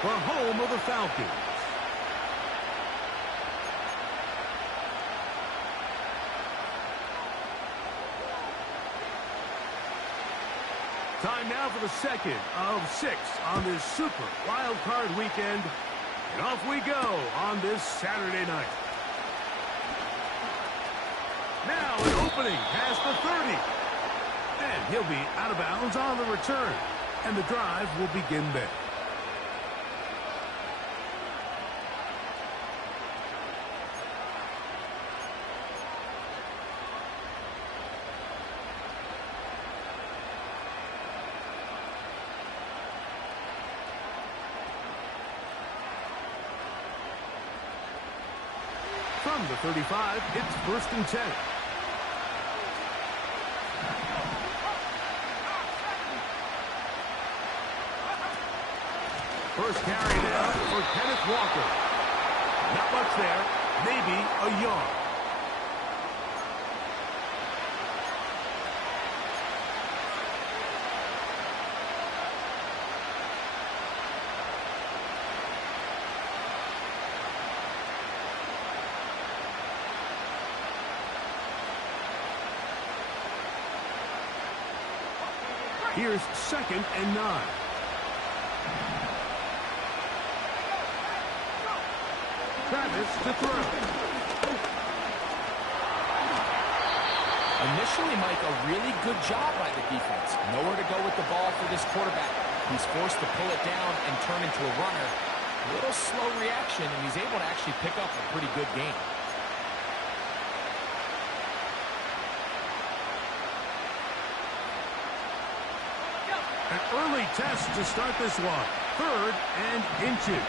for home of the Falcons. Time now for the second of 6 on this Super Wildcard weekend. And off we go on this Saturday night. Now an opening past the 30. And he'll be out of bounds on the return. And the drive will begin there. From the 35, it's 1st and 10. First carry down for Kenneth Walker. Not much there, maybe a yard. Here's 2nd and 9. Travis to throw. Initially, Mike, a really good job by the defense. Nowhere to go with the ball for this quarterback. He's forced to pull it down and turn into a runner. A little slow reaction, and he's able to actually pick up a pretty good game. An early test to start this one. 3rd and inches.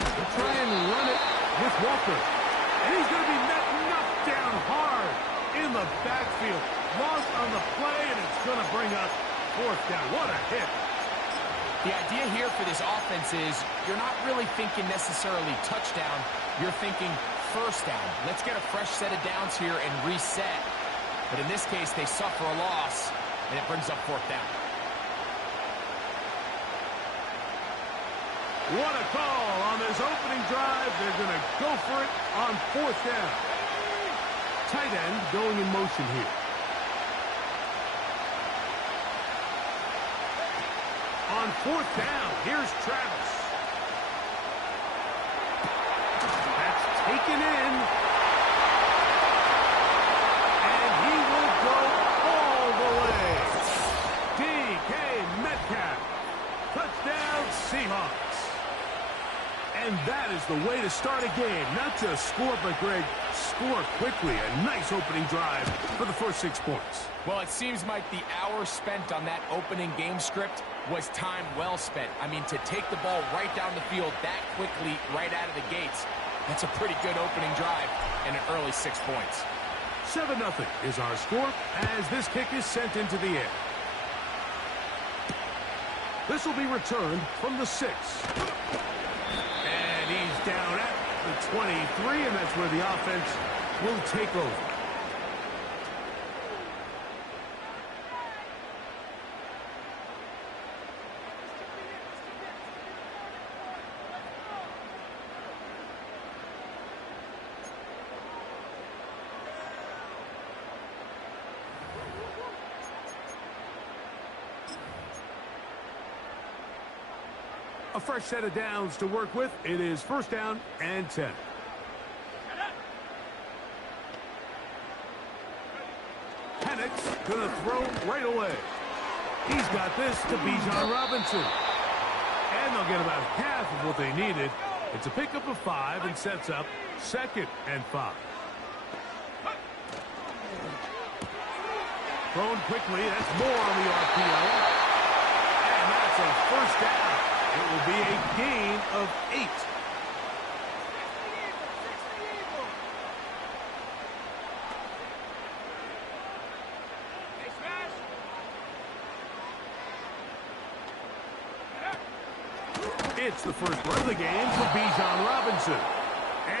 They'll try and run it with Walker. And he's going to be knocked down hard in the backfield. Lost on the play, and it's going to bring up 4th down. What a hit. The idea here for this offense is you're not really thinking necessarily touchdown. You're thinking 1st down. Let's get a fresh set of downs here and reset. But in this case, they suffer a loss, and it brings up 4th down. What a call on this opening drive. They're going to go for it on 4th down. Tight end going in motion here. On 4th down, here's Travis. Taken in. And he will go all the way. DK Metcalf. Touchdown Seahawks. And that is the way to start a game. Not just score, but Greg, score quickly. A nice opening drive for the first 6 points. Well, it seems like the hour spent on that opening game script was time well spent. I mean, to take the ball right down the field that quickly, right out of the gates, that's a pretty good opening drive and an early 6 points. 7-0 is our score as this kick is sent into the air. This will be returned from the 6. And he's down at the 23, and that's where the offense will take over. A fresh set of downs to work with. It is 1st down and 10. Penix going to throw right away. He's got this to Bijan Robinson. And they'll get about half of what they needed. It's a pickup of 5 and sets up 2nd and 5. Thrown quickly. That's more on the RPO. And that's a 1st down. It will be a gain of 8. It's the first run of the game for Bijan Robinson.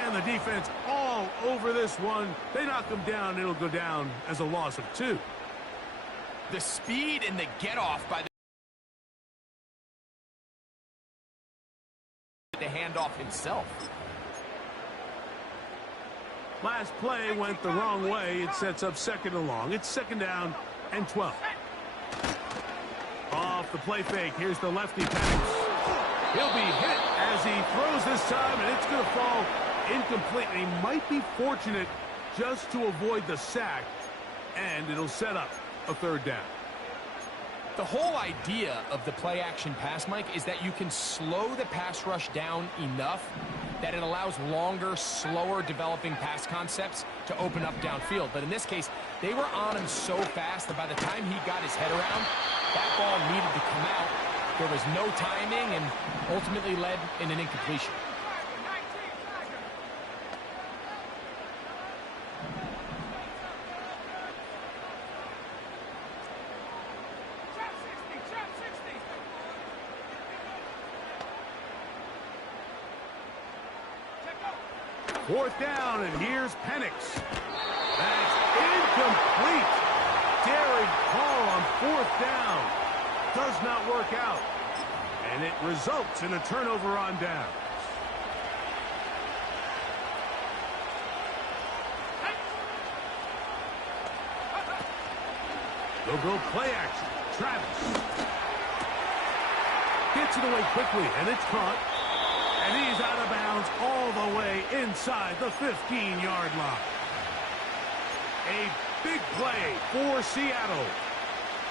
And the defense all over this one. They knock him down. It'll go down as a loss of 2. The speed and the get-off by the handoff himself. Last play went the wrong way. It sets up 2nd and long. It's 2nd down and 12. Off the play fake. Here's the lefty Penix. He'll be hit as he throws this time, and it's going to fall incomplete. And he might be fortunate just to avoid the sack, and it'll set up a 3rd down. The whole idea of the play-action pass, Mike, is that you can slow the pass rush down enough that it allows longer, slower developing pass concepts to open up downfield. But in this case, they were on him so fast that by the time he got his head around, that ball needed to come out. There was no timing and ultimately led in an incompletion. Fourth down, and here's Penix. That's incomplete. Daring call on 4th down. Does not work out. And it results in a turnover on downs. They'll go play action. Travis. Gets it away quickly, and it's caught. And he's out of bounds all the way inside the 15-yard line. A big play for Seattle.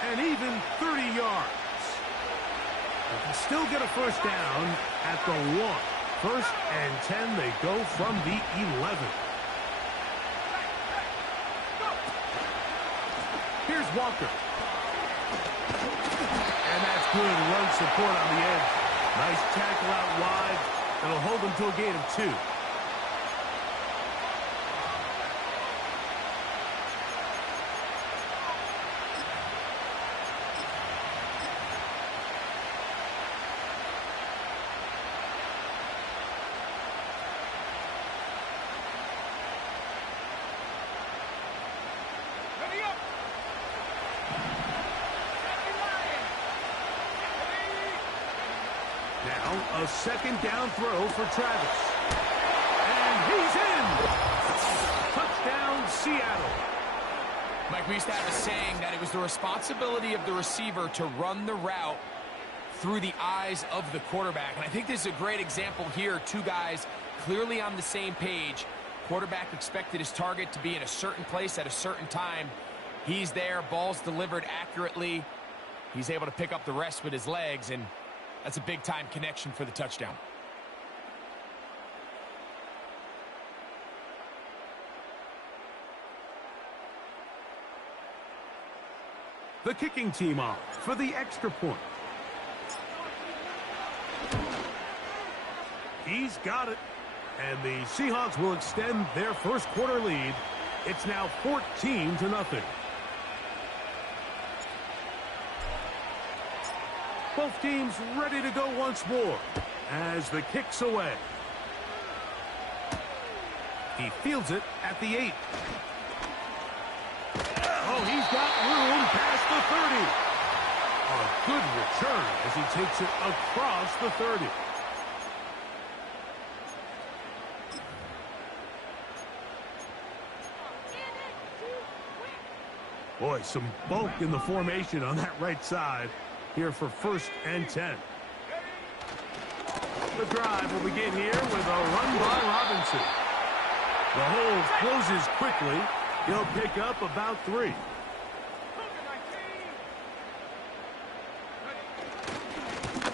And even 30 yards. They can still get a 1st down at the 1. 1st and 10, they go from the 11. Here's Walker. And that's good run support on the edge. Nice tackle out wide. That'll hold them to a gain of 2. Now, a 2nd down throw for Travis. And he's in! Touchdown, Seattle. Mike, we used to have a saying that it was the responsibility of the receiver to run the route through the eyes of the quarterback. And I think this is a great example here. 2 guys clearly on the same page. Quarterback expected his target to be in a certain place at a certain time. He's there, ball's delivered accurately. He's able to pick up the rest with his legs, and that's a big-time connection for the touchdown. The kicking team off for the extra point. He's got it. And the Seahawks will extend their 1st quarter lead. It's now 14-0. Both teams ready to go once more as the kick's away. He fields it at the 8. Oh, he's got room past the 30. A good return as he takes it across the 30. Boy, some bulk in the formation on that right side here for 1st and 10. The drive will begin here with a run by Robinson. The hole closes quickly. He'll pick up about 3.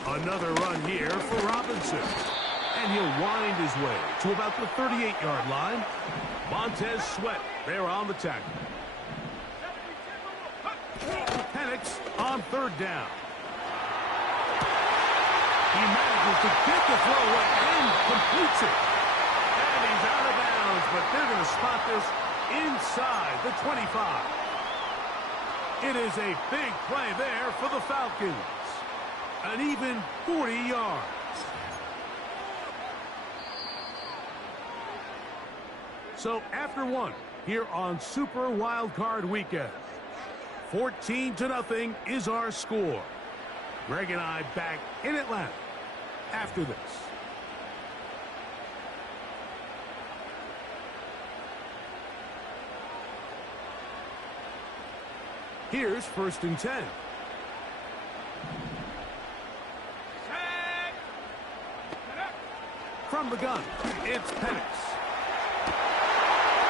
Another run here for Robinson. And he'll wind his way to about the 38-yard line. Montez Sweat there on the tackle. Penix on 3rd down. He manages to get the throw away and completes it. And he's out of bounds, but they're going to spot this inside the 25. It is a big play there for the Falcons. An even 40 yards. So after 1 here on Super Wildcard Weekend, 14-0 is our score. Greg and I back in Atlanta after this. Here's 1st and 10. From the gun, it's Penix.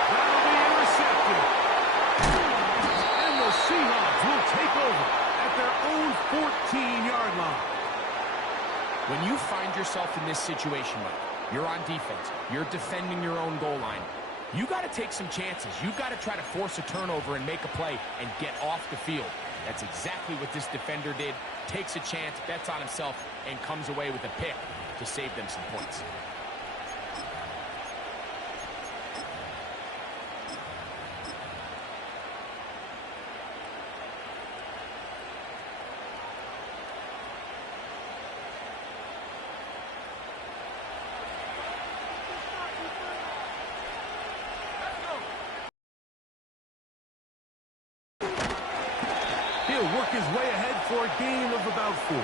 That'll be intercepted. And the Seahawks will take over at their own 14-yard line. When you find yourself in this situation, Mike, you're on defense, you're defending your own goal line, you got to take some chances. You got to try to force a turnover and make a play and get off the field. That's exactly what this defender did. Takes a chance, bets on himself, and comes away with a pick to save them some points. He'll work his way ahead for a gain of about 4.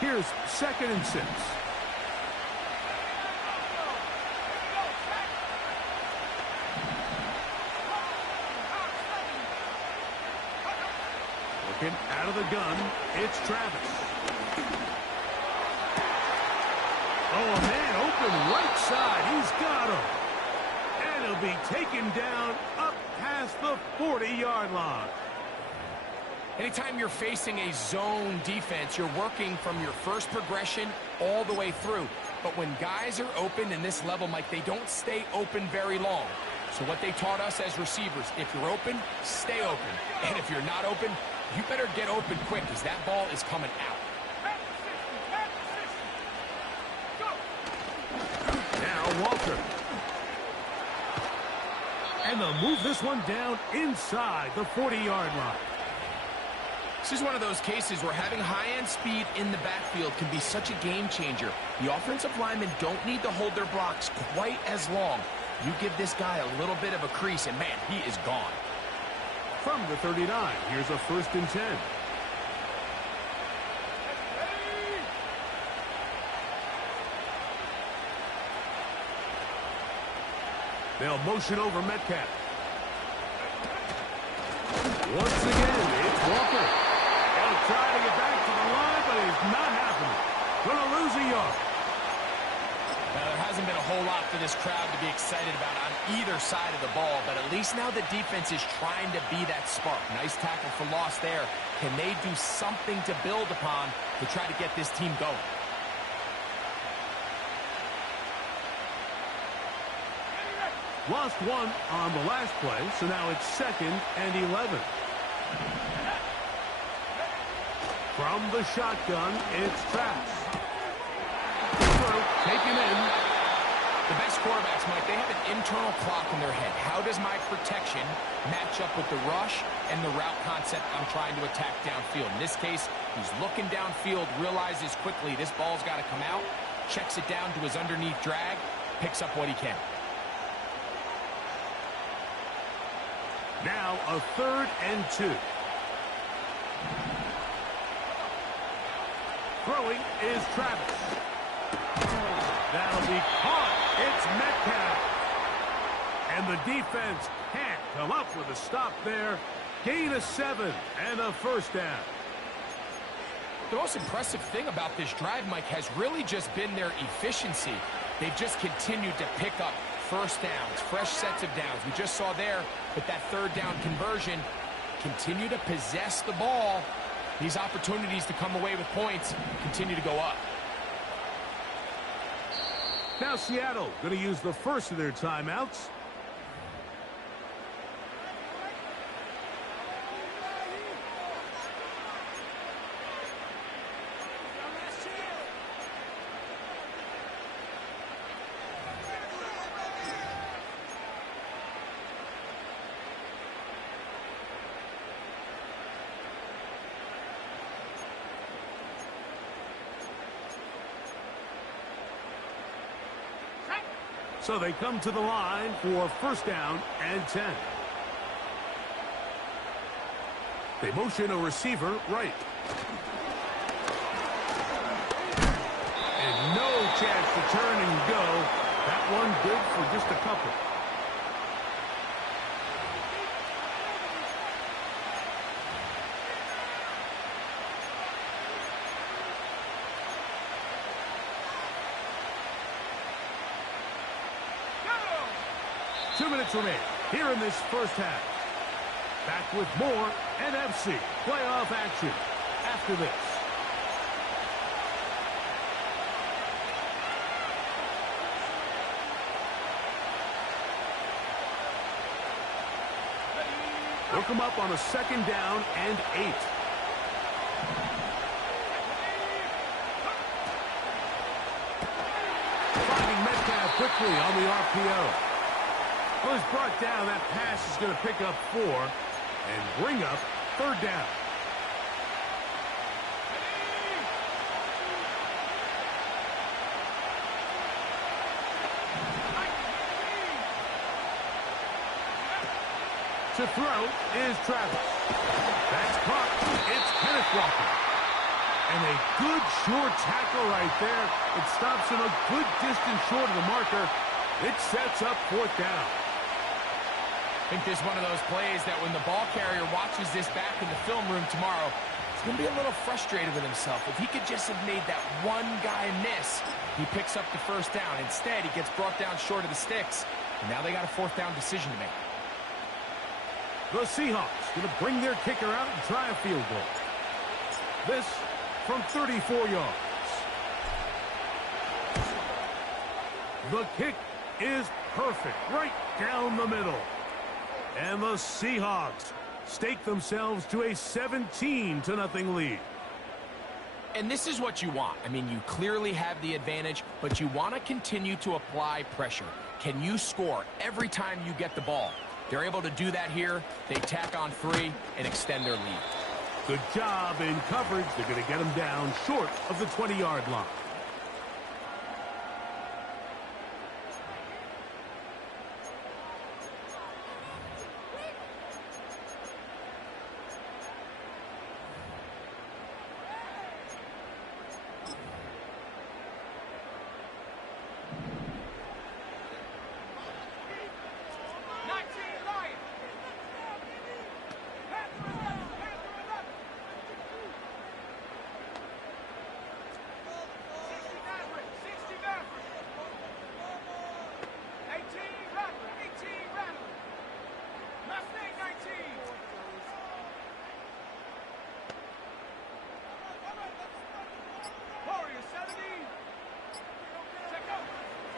Here's 2nd and 6. Out of the gun, it's Travis. Oh, a man open right side. He's got him. And he'll be taken down up past the 40-yard line. Anytime you're facing a zone defense, you're working from your first progression all the way through. But when guys are open in this level, Mike, they don't stay open very long. So what they taught us as receivers, if you're open, stay open. And if you're not open, you better get open quick because that ball is coming out. Now Walter. And they'll move this one down inside the 40-yard line. This is one of those cases where having high-end speed in the backfield can be such a game changer. The offensive linemen don't need to hold their blocks quite as long. You give this guy a little bit of a crease, and man, he is gone. From the 39, here's a 1st and 10. They'll motion over Metcalf. Once again, it's Walker. He'll try to get back to the line, but it's not happening. Gonna lose a yard. Now, there hasn't been a whole lot for this crowd to be excited about on either side of the ball, but at least now the defense is trying to be that spark. Nice tackle for loss there. Can they do something to build upon to try to get this team going? Lost one on the last play, so now it's 2nd and 11. From the shotgun, it's Travis. Taken in. The best quarterbacks, Mike, they have an internal clock in their head. How does my protection match up with the rush and the route concept I'm trying to attack downfield? In this case, he's looking downfield, realizes quickly this ball's got to come out, checks it down to his underneath drag, picks up what he can. Now a 3rd and 2. Throwing is Travis. That'll be caught. It's Metcalf. And the defense can't come up with a stop there. Gain of 7 and a 1st down. The most impressive thing about this drive, Mike, has really just been their efficiency. They've just continued to pick up 1st downs, fresh sets of downs. We just saw there with that 3rd down conversion, continue to possess the ball. These opportunities to come away with points continue to go up. Now Seattle going to use the first of their timeouts. So they come to the line for first down and 10. They motion a receiver right. And no chance to turn and go. That one good for just a couple. Go! 2 minutes remain here in this first half. Back with more NFC playoff action after this. Hook them up on a second down and 8. Finding Metcalf quickly on the RPO. Well, it's brought down. That pass is going to pick up 4 and bring up third down. To throw is Travis. That's caught. It's Kenneth Walker. And a good short tackle right there. It stops him a good distance short of the marker. It sets up fourth down. I think this is one of those plays that when the ball carrier watches this back in the film room tomorrow, he's going to be a little frustrated with himself. If he could just have made that one guy miss, he picks up the first down. Instead, he gets brought down short of the sticks, and now they got a fourth down decision to make. The Seahawks going to bring their kicker out and try a field goal. This from 34 yards. The kick is perfect, right down the middle. And the Seahawks stake themselves to a 17-0 lead. And this is what you want. I mean, you clearly have the advantage, but you want to continue to apply pressure. Can you score every time you get the ball? They're able to do that here. They tack on 3 and extend their lead. Good job in coverage. They're going to get them down short of the 20-yard line.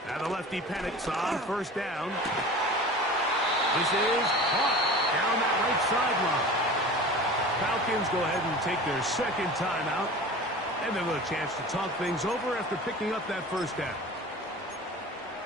Now the lefty panics on first down. This is caught down that right sideline. Falcons go ahead and take their second timeout. And they'll have a chance to talk things over after picking up that first down.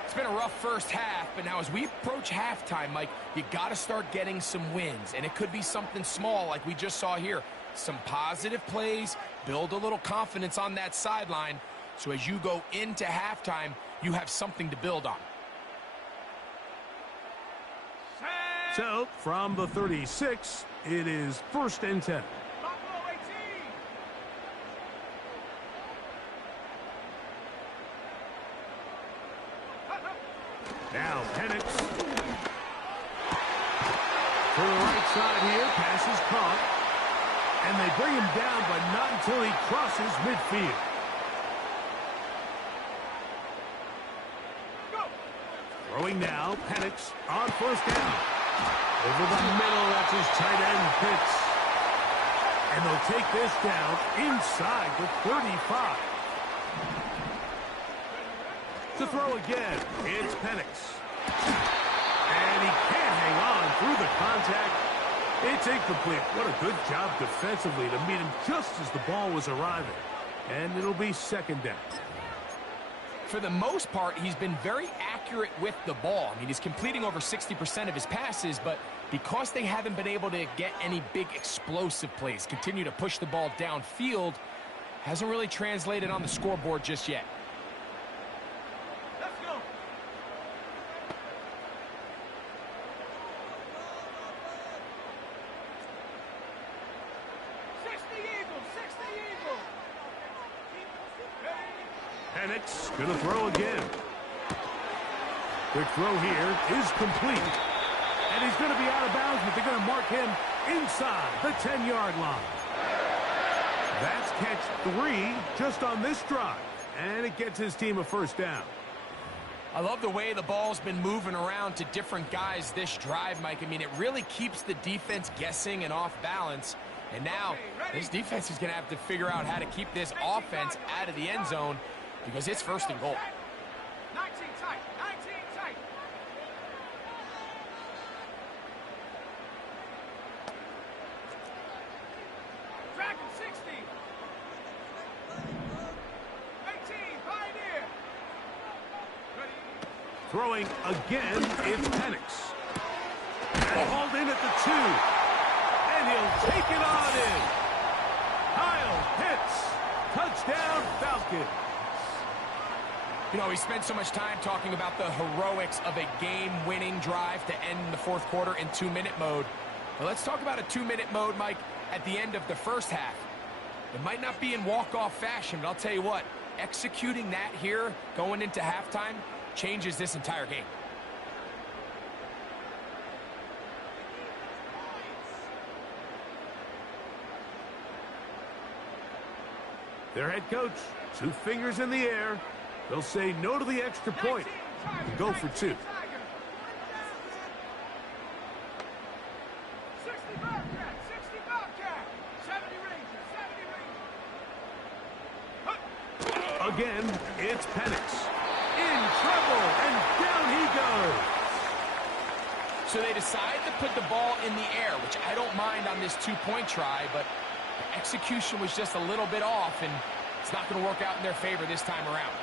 It's been a rough first half, but now as we approach halftime, Mike, you got to start getting some wins. And it could be something small like we just saw here. Some positive plays, build a little confidence on that sideline. So as you go into halftime, you have something to build on. So, from the 36, it is 1st and 10. Now, Penix. To the right side here, pass is caught. And they bring him down, but not until he crosses midfield. Throwing now, Penix on first down. Over the middle, that's his tight end Pitts. And they'll take this down inside the 35. To throw again, it's Penix. And he can't hang on through the contact. It's incomplete. What a good job defensively to meet him just as the ball was arriving. And it'll be second down. For the most part, he's been very accurate with the ball. I mean, he's completing over 60% of his passes, but because they haven't been able to get any big explosive plays, continue to push the ball downfield, hasn't really translated on the scoreboard just yet. Penix going to throw again. Quick throw here is complete. And he's going to be out of bounds, but they're going to mark him inside the 10-yard line. That's catch 3 just on this drive. And it gets his team a first down. I love the way the ball's been moving around to different guys this drive, Mike. I mean, it really keeps the defense guessing and off balance. And now this defense is going to have to figure out how to keep this offense out of the end zone because it's first and goal. 19 tight, 19 tight. Dragon 60. 18, Pioneer. Throwing again, it's Penix. And hauled in at the 2. And he'll take it on in. Kyle Pitts. Touchdown, Falcons. You know, we spent so much time talking about the heroics of a game-winning drive to end the fourth quarter in 2-minute mode. Well, let's talk about a 2-minute mode, Mike, at the end of the first half. It might not be in walk-off fashion, but I'll tell you what, executing that here going into halftime changes this entire game. Their head coach, 2 fingers in the air. They'll say no to the extra point. Go for 2. 60 Bobcat, 60 Bobcat. 70 Rangers, 70 Rangers. Again, it's Penix. In trouble, and down he goes. So they decide to put the ball in the air, which I don't mind on this 2-point try, but the execution was just a little bit off, and it's not going to work out in their favor this time around.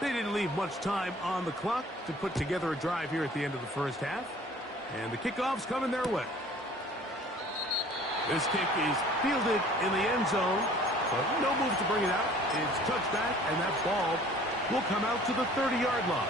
They didn't leave much time on the clock to put together a drive here at the end of the first half. And the kickoff's coming their way. This kick is fielded in the end zone, but no move to bring it out. It's touchback, and that ball will come out to the 30-yard line.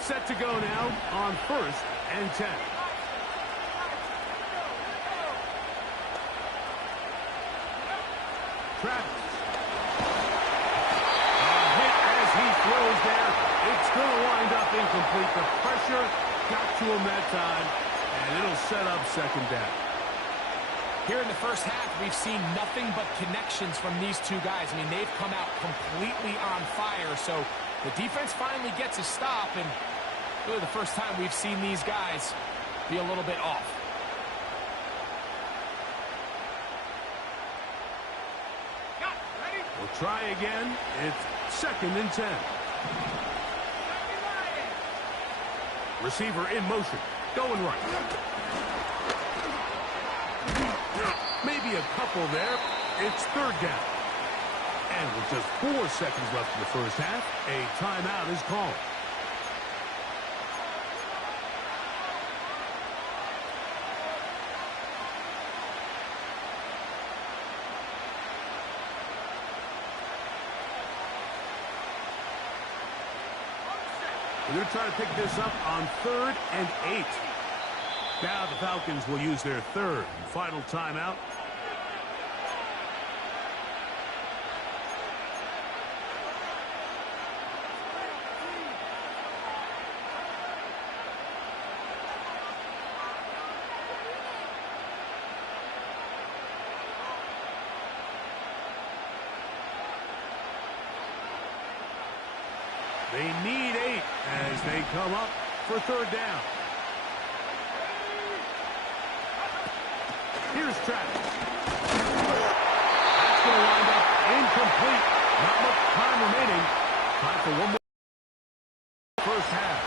Set to go now on 1st and 10. Travis. A hit as he throws there. It's going to wind up incomplete. The pressure got to him that time, and it'll set up 2nd down. Here in the first half, we've seen nothing but connections from these two guys. I mean, they've come out completely on fire, so the defense finally gets a stop, and really the first time we've seen these guys be a little bit off. We'll try again. It's 2nd and 10. Receiver in motion. Going right. Maybe a couple there. It's 3rd down. And with just 4 seconds left in the first half, a timeout is called. They're going to try to pick this up on 3rd and 8. Now the Falcons will use their 3rd and final timeout. They need 8 as they come up for 3rd down. Here's Travis. That's going to wind up incomplete. Not much time remaining. Time for one more first half.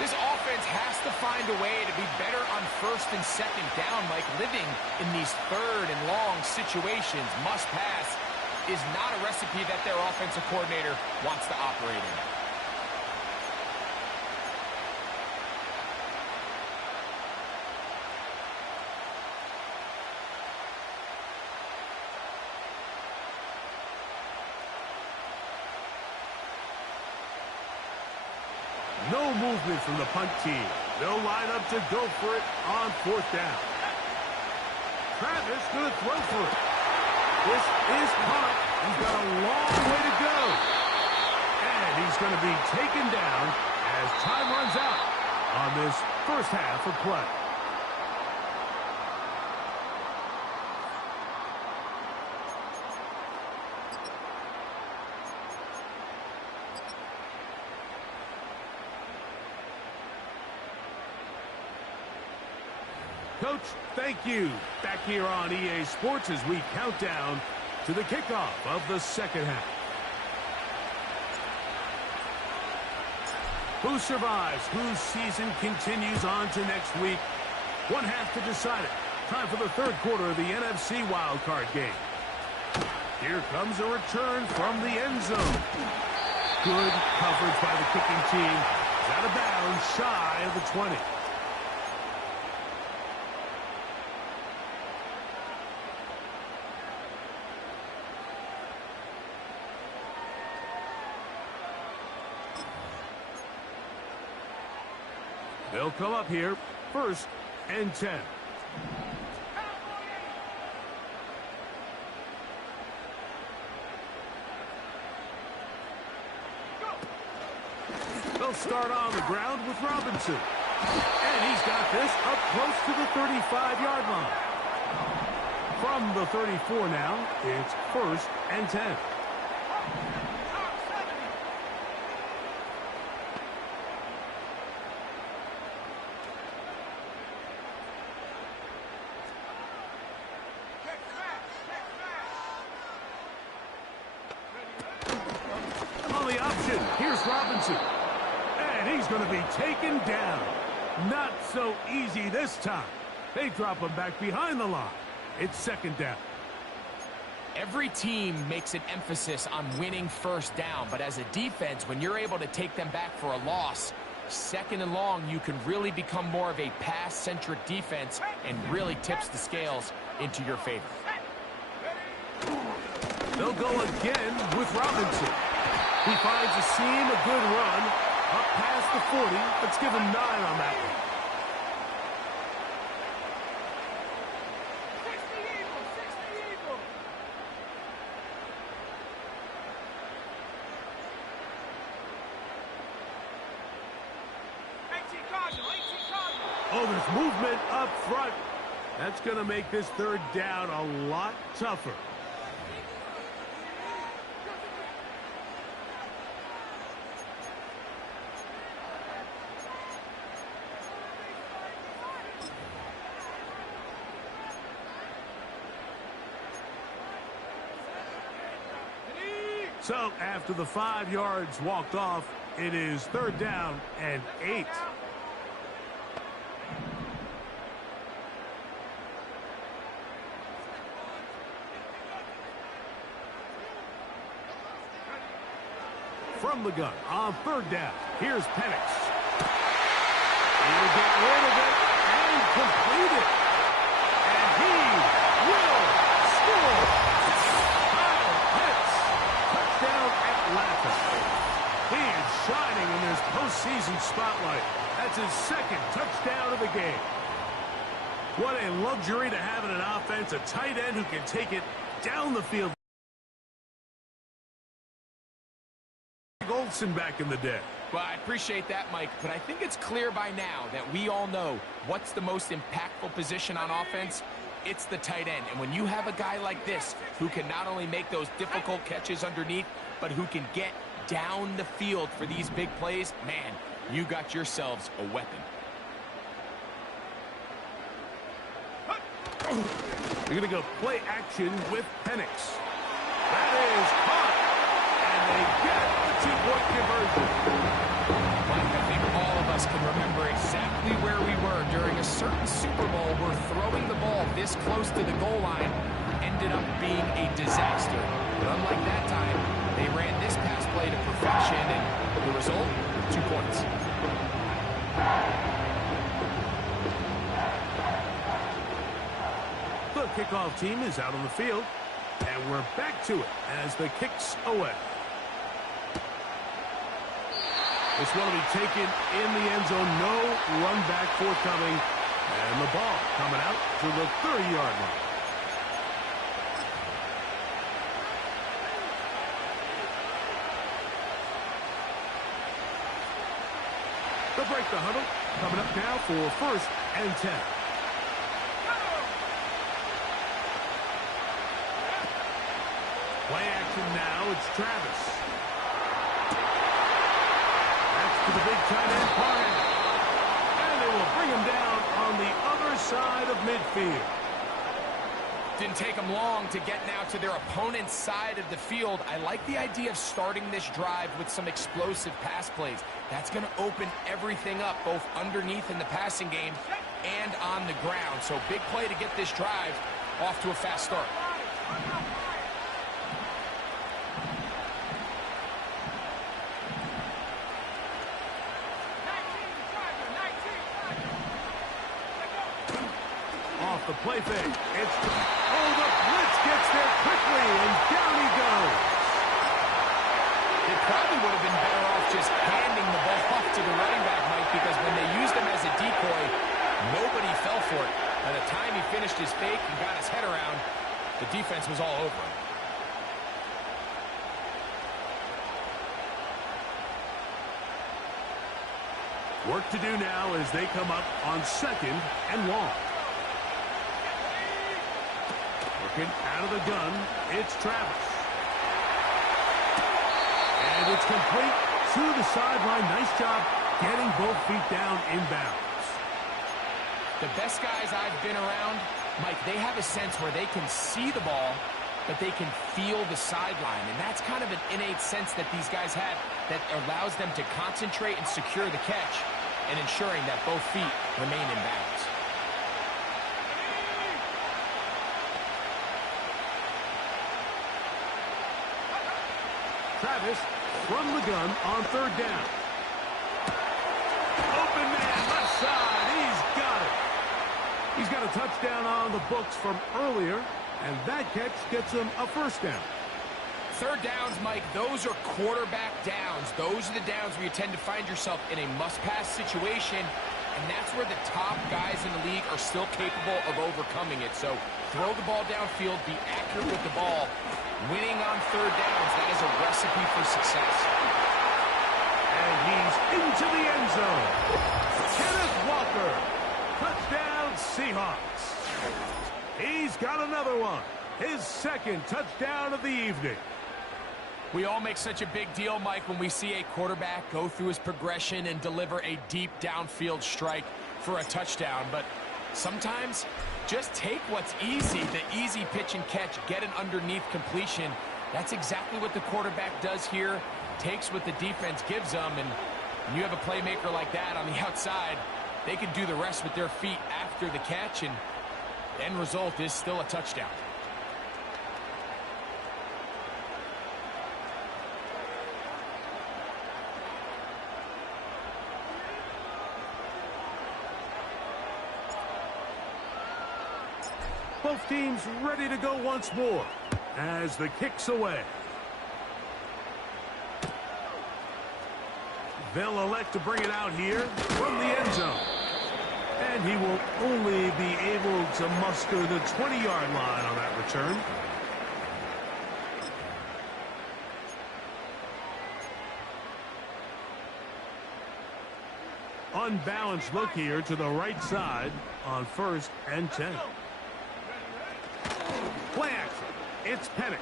This offense has to find a way to be better on 1st and 2nd down, Mike. Living in these 3rd and long situations, must pass. is not a recipe that their offensive coordinator wants to operate in. No movement from the punt team. They'll line up to go for it on 4th down. Travis going to throw for it. This is caught. He's got a long way to go. And he's going to be taken down as time runs out on this first half of play. Coach, thank you. Back here on EA Sports as we count down to the kickoff of the second half. Who survives? Whose season continues on to next week? One half to decide it. Time for the third quarter of the NFC Wildcard game. Here comes a return from the end zone. Good coverage by the kicking team. It's out of bounds, shy of the 20. They'll come up here, 1st and 10. They'll start on the ground with Robinson. And he's got this up close to the 35-yard line. From the 34 now, it's 1st and 10. Here's Robinson. And he's going to be taken down. Not so easy this time. They drop him back behind the line. It's 2nd down. Every team makes an emphasis on winning 1st down, but as a defense, when you're able to take them back for a loss, 2nd and long, you can really become more of a pass-centric defense and really tips the scales into your favor. They'll go again with Robinson. He finds a seam, a good run, up past the 40. Let's give him 9 on that one. 60 Eagles, 60 Eagles. 18 Cardinal, 18 Cardinal. Oh, there's movement up front. That's going to make this 3rd down a lot tougher. So, after the 5 yards walked off, it is 3rd down and 8. From the gun on 3rd down, here's Penix. He'll get rid of it and complete it. And he will score. Atlanta. He is shining in this postseason spotlight. That's his 2nd touchdown of the game. What a luxury to have in an offense, a tight end who can take it down the field. Goldson back in the day. Well, I appreciate that, Mike, but I think it's clear by now that we all know what's the most impactful position on offense. It's the tight end. And when you have a guy like this who can not only make those difficult catches underneath, but who can get down the field for these big plays, man, you got yourselves a weapon. You're going to go play action with Penix. That is caught. And they get the 2-point conversion. Mike, I think all of us can remember exactly where we were during a certain Super Bowl where throwing the ball this close to the goal line ended up being a disaster. But unlike that time, they ran this pass play to perfection, and the result, 2 points. The kickoff team is out on the field, and we're back to it as the kick's away. This one will be taken in the end zone. No run back forthcoming. And the ball coming out to the 30-yard line. They'll break the huddle. Coming up now for 1st and 10. Play action now. It's Travis. That's to the big tight end, Parham. And they will bring him down on the other side of midfield. Didn't take them long to get now to their opponent's side of the field. I like the idea of starting this drive with some explosive pass plays. That's going to open everything up, both underneath in the passing game and on the ground. So big play to get this drive off to a fast start. The play fake. It's the blitz gets there quickly, and down he goes. It probably would have been better off just handing the ball off to the running back, Mike, because when they used him as a decoy, nobody fell for it. By the time he finished his fake and got his head around, the defense was all over him. Work to do now as they come up on 2nd and long. Out of the gun, it's Travis. And it's complete to the sideline. Nice job getting both feet down inbounds. The best guys I've been around, Mike, they have a sense where they can see the ball, but they can feel the sideline. And that's kind of an innate sense that these guys have that allows them to concentrate and secure the catch and ensuring that both feet remain in bounds. Travis from the gun on 3rd down. Open man, left side. He's got it. He's got a touchdown on the books from earlier, and that catch gets him a 1st down. 3rd downs, Mike, those are quarterback downs. Those are the downs where you tend to find yourself in a must-pass situation, and that's where the top guys in the league are still capable of overcoming it. So throw the ball downfield, be accurate with the ball. Winning on 3rd downs, that is a recipe for success. And he's into the end zone. Kenneth Walker. Touchdown, Seahawks. He's got another one. His 2nd touchdown of the evening. We all make such a big deal, Mike, when we see a quarterback go through his progression and deliver a deep downfield strike for a touchdown. But sometimes, just take what's easy, the easy pitch and catch, get an underneath completion. That's exactly what the quarterback does here, takes what the defense gives them, and when you have a playmaker like that on the outside, they can do the rest with their feet after the catch, and the end result is still a touchdown. Both teams ready to go once more as the kick's away. They'll elect to bring it out here from the end zone. And he will only be able to muster the 20-yard line on that return. Unbalanced look here to the right side on 1st and 10. Play action. It's Penix.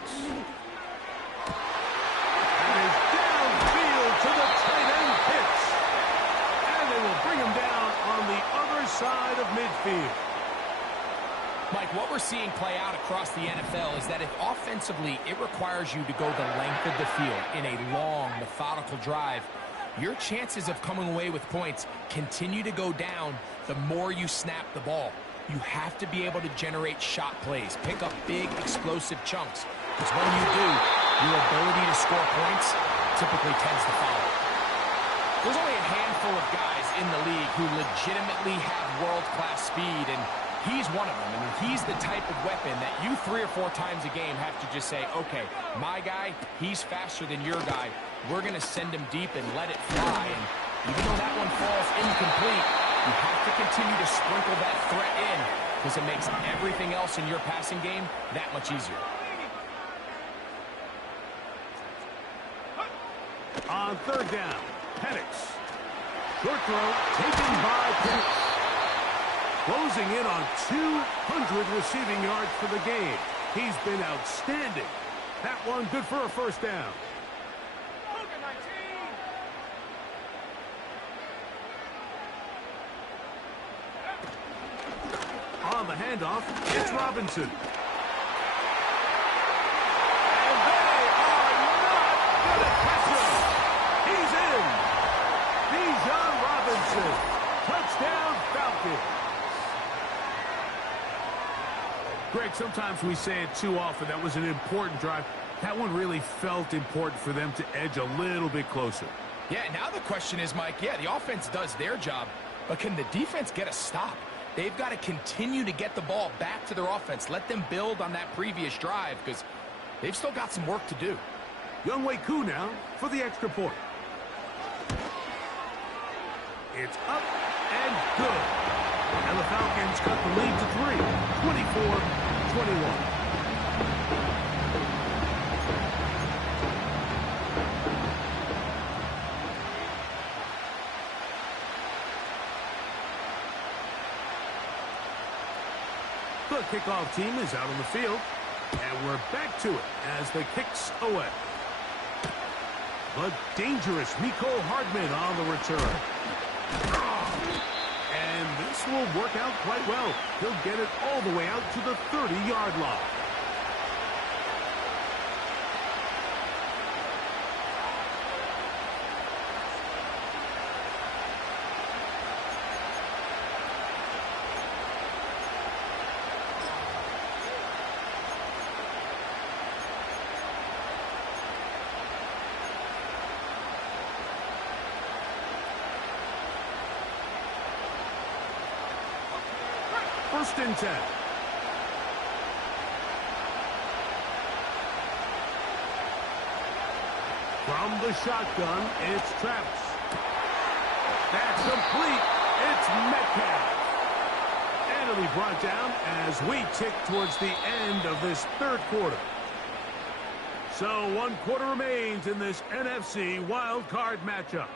And is downfield to the tight end pitch. And they will bring him down on the other side of midfield. Mike, what we're seeing play out across the NFL is that if offensively it requires you to go the length of the field in a long, methodical drive, your chances of coming away with points continue to go down the more you snap the ball. you have to be able to generate shot plays, pick up big, explosive chunks. Because when you do, your ability to score points typically tends to follow. There's only a handful of guys in the league who legitimately have world-class speed, and he's one of them. I mean, he's the type of weapon that you 3 or 4 times a game have to just say, okay, my guy, he's faster than your guy. We're going to send him deep and let it fly. And even though that one falls incomplete, you have to continue to sprinkle that threat in because it makes everything else in your passing game that much easier. On 3rd down, Penix. Short throw taken by Penix. Closing in on 200 receiving yards for the game. He's been outstanding. That one good for a 1st down. On the handoff, it's Robinson. And they are not going to catch him. He's in. Bijan Robinson. Touchdown, Falcons. Greg, sometimes we say it too often. That was an important drive. That one really felt important for them to edge a little bit closer. Yeah, now the question is, Mike, yeah, the offense does their job, but can the defense get a stop? They've got to continue to get the ball back to their offense. Let them build on that previous drive because they've still got some work to do. Younghoe Koo now for the extra point. It's up and good. And the Falcons cut the lead to 3, 24-21. The kickoff team is out on the field, and we're back to it as the kick's away. The dangerous Mecole Hardman on the return. And this will work out quite well. He'll get it all the way out to the 30-yard line. First and 10. From the shotgun, it's Travis. That's complete. It's Metcalf. And it'll be brought down as we tick towards the end of this 3rd quarter. So 1 quarter remains in this NFC Wildcard matchup.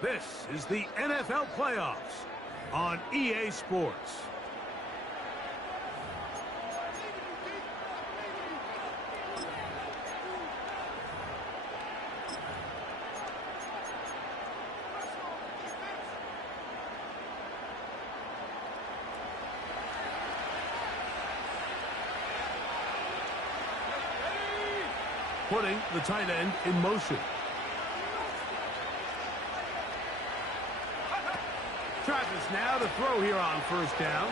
This is the NFL playoffs on EA Sports. Putting the tight end in motion. Travis now to throw here on 1st down.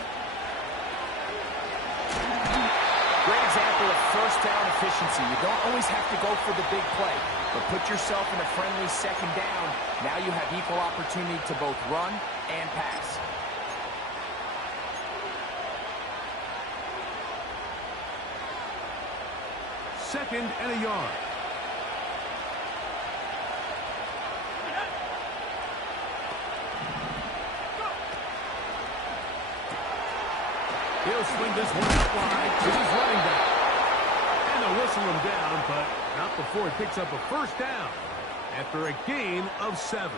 Great example of 1st down efficiency. You don't always have to go for the big play, but put yourself in a friendly 2nd down. Now you have equal opportunity to both run and pass. Second and a yard. He'll swing this one out wide to his running back. And they'll whistle him down, but not before he picks up a 1st down after a gain of 7.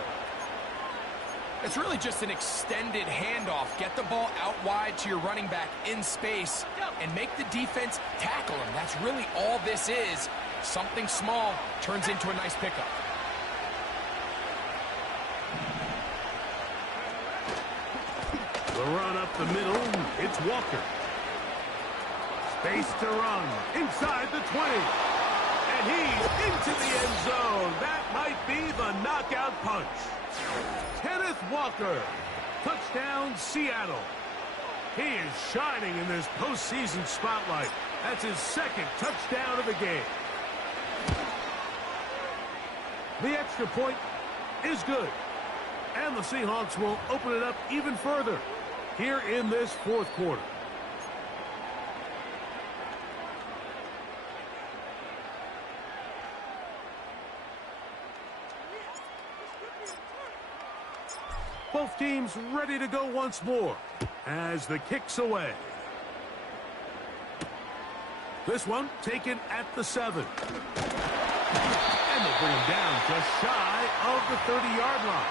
It's really just an extended handoff. Get the ball out wide to your running back in space and make the defense tackle him. That's really all this is. Something small turns into a nice pickup. The run up the middle, it's Walker. Space to run inside the 20. And he's into the end zone. That might be the knockout punch. Kenneth Walker. Touchdown, Seattle. He is shining in this postseason spotlight. That's his second touchdown of the game. The extra point is good. And the Seahawks will open it up even further here in this fourth quarter. Both teams ready to go once more as the kick's away. This one taken at the 7. And they bring him down just shy of the 30-yard line.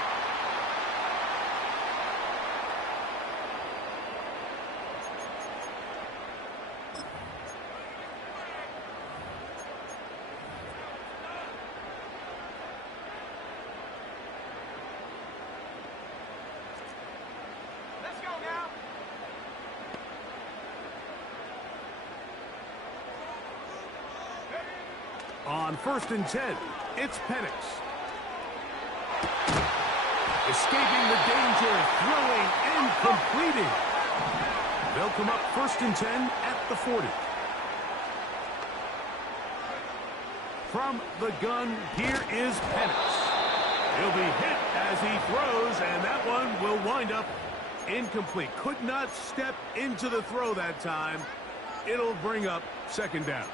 Let's go now. On 1st and 10, it's Penix. Escaping the danger, throwing and completing. They'll come up 1st and 10 at the 40. From the gun, here is Penix. He'll be hit as he throws, and that one will wind up incomplete. Could not step into the throw that time. It'll bring up 2nd down.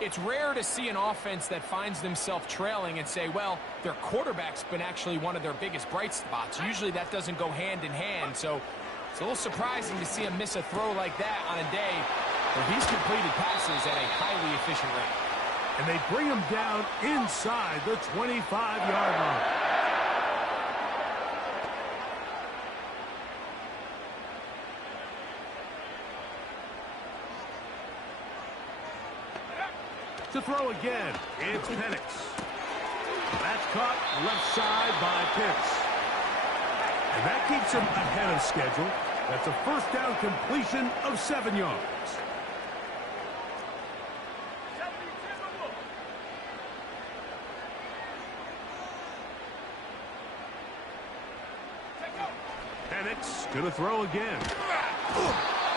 It's rare to see an offense that finds themselves trailing and say, well, their quarterback's been actually one of their biggest bright spots. Usually that doesn't go hand in hand, so it's a little surprising to see him miss a throw like that on a day where he's completed passes at a highly efficient rate. And they bring him down inside the 25-yard line. To throw again, it's Penix. That's caught left side by Pitts. And that keeps him ahead of schedule. That's a 1st down completion of 7 yards. Penix going to throw again.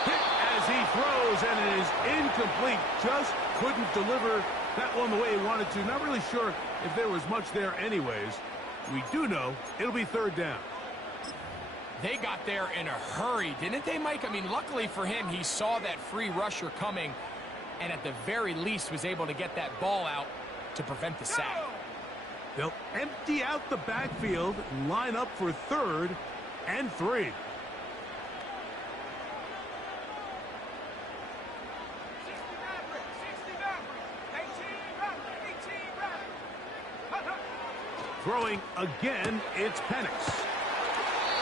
Hit as he throws, and it is incomplete. Just couldn't deliver that one the way he wanted to. Not really sure if there was much there anyways. We do know it'll be 3rd down. They got there in a hurry, didn't they, Mike? I mean, luckily for him, he saw that free rusher coming and at the very least was able to get that ball out to prevent the sack. They'll empty out the backfield and line up for 3rd and 3. Throwing again, it's Penix.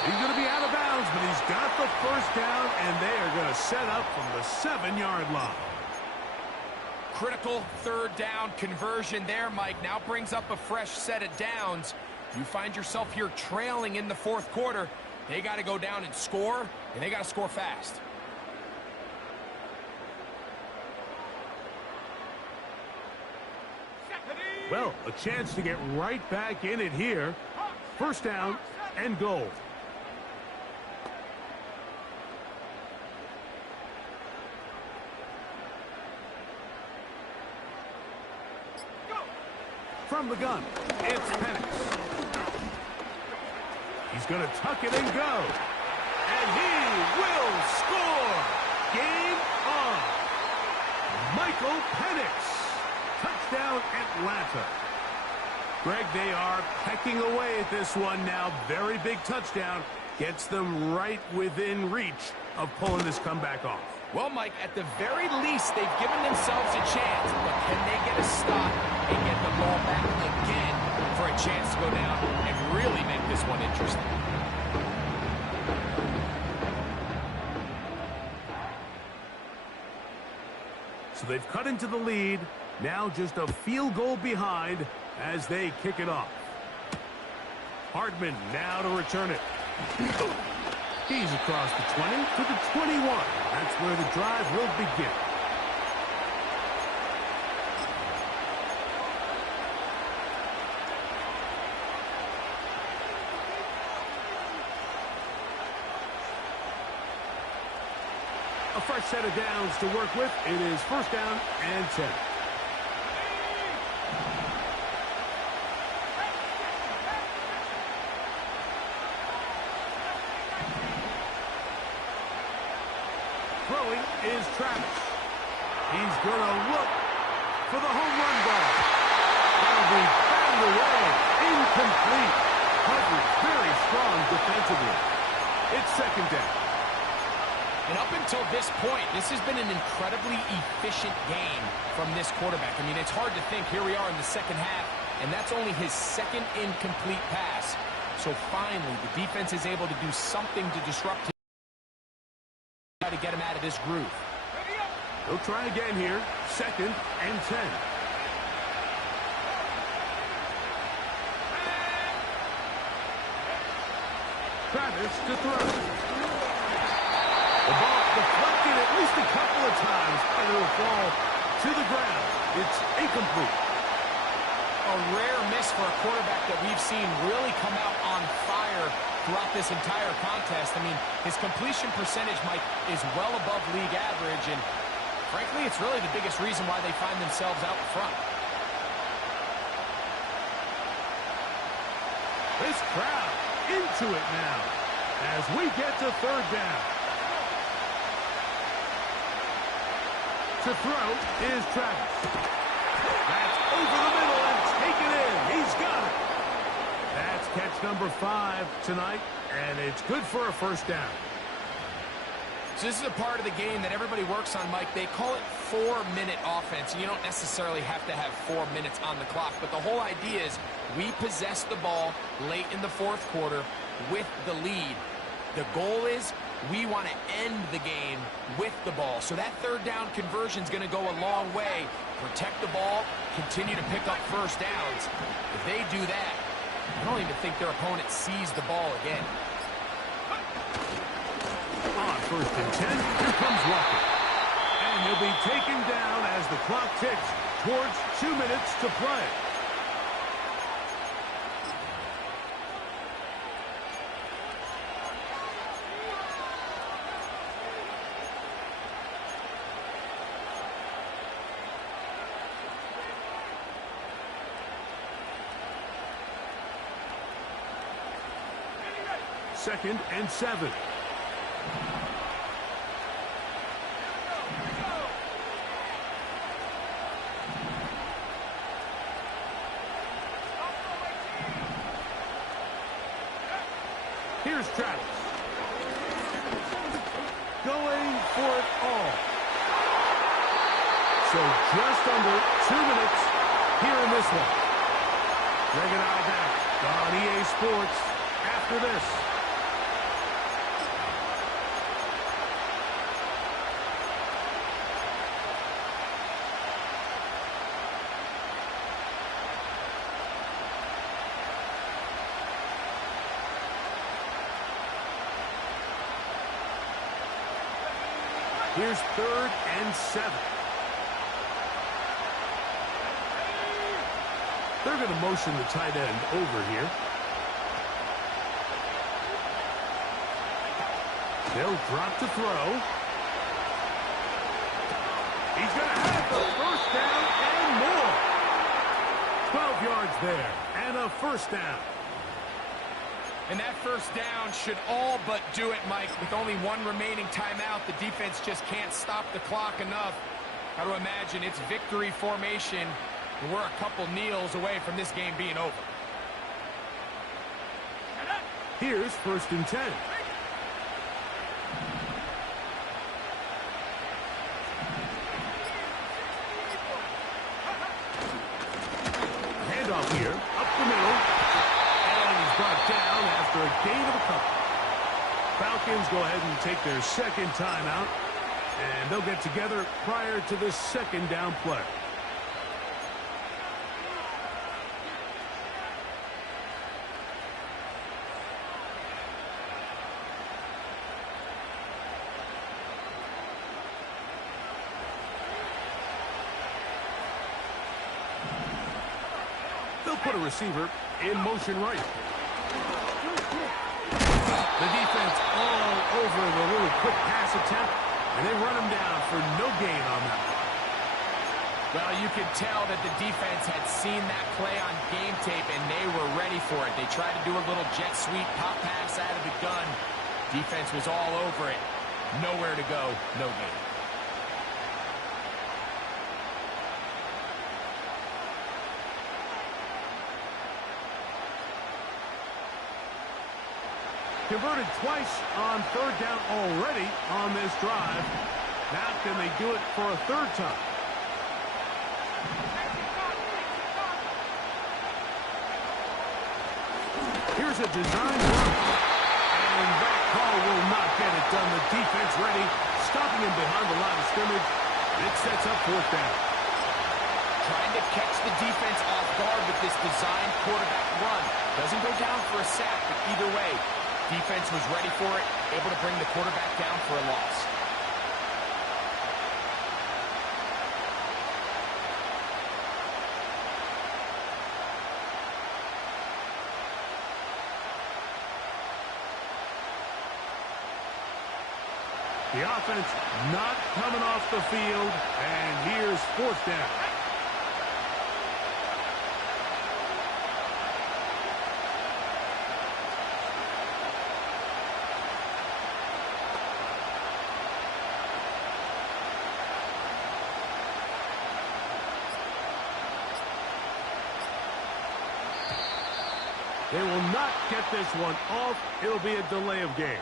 He's going to be out of bounds, but he's got the 1st down, and they are going to set up from the 7-yard line. Critical 3rd down conversion there, Mike. Now brings up a fresh set of downs. You find yourself here trailing in the 4th quarter. They got to go down and score, and they got to score fast. Well, a chance to get right back in it here. 1st down and goal. From the gun, it's Penix. He's going to tuck it and go. And he will score. Game on. Michael Penix. Touchdown, Atlanta. Greg, they are pecking away at this one now. Very big touchdown. Gets them right within reach of pulling this comeback off. Well, Mike, at the very least, they've given themselves a chance. But can they get a stop and get the ball back again for a chance to go down and really make this one interesting? So they've cut into the lead. Now just a field goal behind as they kick it off. Hardman now to return it. He's across the 20 to the 21. That's where the drive will begin. A fresh set of downs to work with. It is first down and 10. Throwing is Travis. He's going to look for the home run ball. That'll be batted away. Incomplete. Coverage very strong defensively. It's second down. And up until this point, this has been an incredibly efficient game from this quarterback. I mean, it's hard to think. Here we are in the second half, and that's only his second incomplete pass. So finally, the defense is able to do something to disrupt him, try to get him out of this groove. He'll try again here. Second and 10. Travis to throw. The ball deflected at least a couple of times, and it will fall to the ground. It's incomplete. A rare miss for a quarterback that we've seen really come out on fire throughout this entire contest. I mean, his completion percentage, Mike, is well above league average, and frankly, it's really the biggest reason why they find themselves out in front. This crowd into it now as we get to third down. To throw is Travis. That's over the middle and taken in. He's got it. That's catch number 5 tonight, and it's good for a first down. So this is a part of the game that everybody works on, Mike. They call it 4-minute offense. You don't necessarily have to have 4 minutes on the clock, but the whole idea is we possess the ball late in the fourth quarter with the lead. The goal is we want to end the game with the ball. So that third down conversion is going to go a long way. Protect the ball, continue to pick up first downs. If they do that, I don't even think their opponent sees the ball again. On first and 10, here comes Walker. And he'll be taken down as the clock ticks towards 2 minutes to play. Second and 7. Here's Travis. Going for it all. So just under 2 minutes here in this one. Greg and I back on EA Sports after this. Here's third and 7. They're going to motion the tight end over here. They'll drop to throw. He's going to have the first down and more. 12 yards there and a first down. And that first down should all but do it, Mike. With only one remaining timeout, the defense just can't stop the clock enough. Got to imagine it's victory formation, and we're a couple kneels away from this game being over. Here's first and 10. Handoff here, up the middle. Brought down after a gain of a couple. Falcons go ahead and take their second timeout, and they'll get together prior to this second down play. They'll put a receiver in motion right. The defense all over the little quick pass attempt. And they run him down for no gain on that one. Well, you could tell that the defense had seen that play on game tape, and they were ready for it. They tried to do a little jet sweep, pop pass out of the gun. Defense was all over it. Nowhere to go, no gain. Converted twice on third down already on this drive. Now can they do it for a third time? Here's a design run. And that call will not get it done. The defense ready, stopping him behind the line of scrimmage. It sets up fourth down. Trying to catch the defense off guard with this designed quarterback run. Doesn't go down for a sack, but either way, defense was ready for it, able to bring the quarterback down for a loss. The offense not coming off the field, and here's fourth down. They will not get this one off. It'll be a delay of game.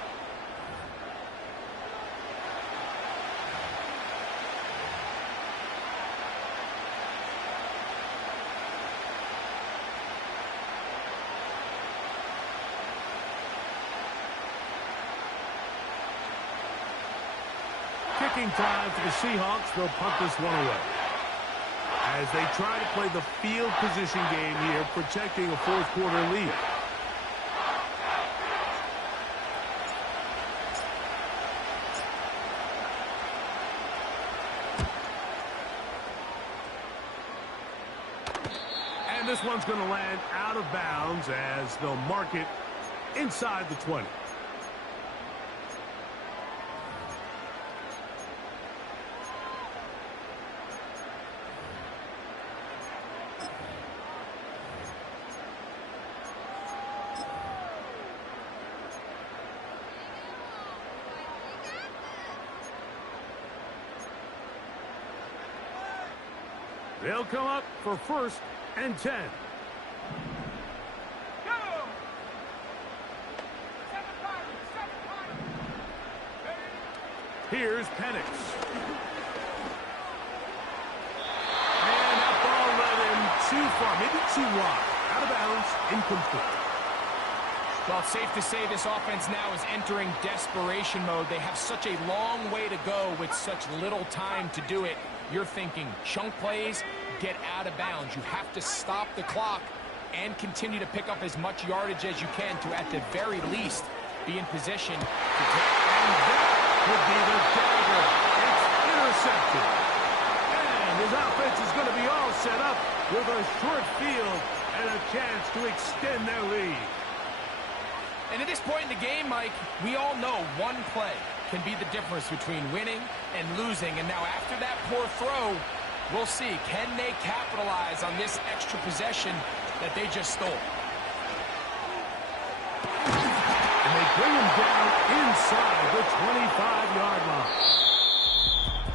Kicking time for the Seahawks. They'll punt this one away. As they try to play the field position game here, protecting a fourth quarter lead. And this one's going to land out of bounds as they'll mark it inside the 20. They'll come up for 1st and 10. Go! Here's Penix. And that ball led him too far, maybe too wide. Out of bounds, incomplete. Well, it's safe to say this offense now is entering desperation mode. They have such a long way to go with such little time to do it. You're thinking chunk plays, get out of bounds. You have to stop the clock and continue to pick up as much yardage as you can to, at the very least, be in position to take. And that would be the dagger. It's intercepted. And his offense is going to be all set up with a short field and a chance to extend their lead. And at this point in the game, Mike, we all know one play can be the difference between winning and losing. And now after that poor throw, we'll see. Can they capitalize on this extra possession that they just stole? And they bring him down inside the 25-yard line.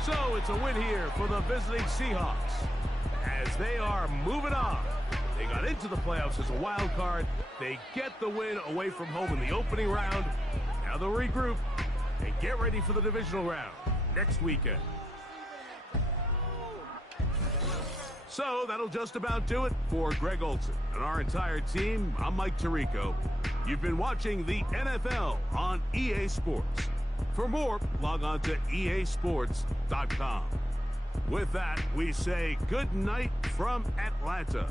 So it's a win here for the visiting Seahawks as they are moving on. They got into the playoffs as a wild card. They get the win away from home in the opening round. Now they'll regroup and get ready for the divisional round next weekend. So that'll just about do it for Greg Olsen and our entire team. I'm Mike Tirico. You've been watching the NFL on EA Sports. For more, log on to easports.com. With that, we say good night from Atlanta.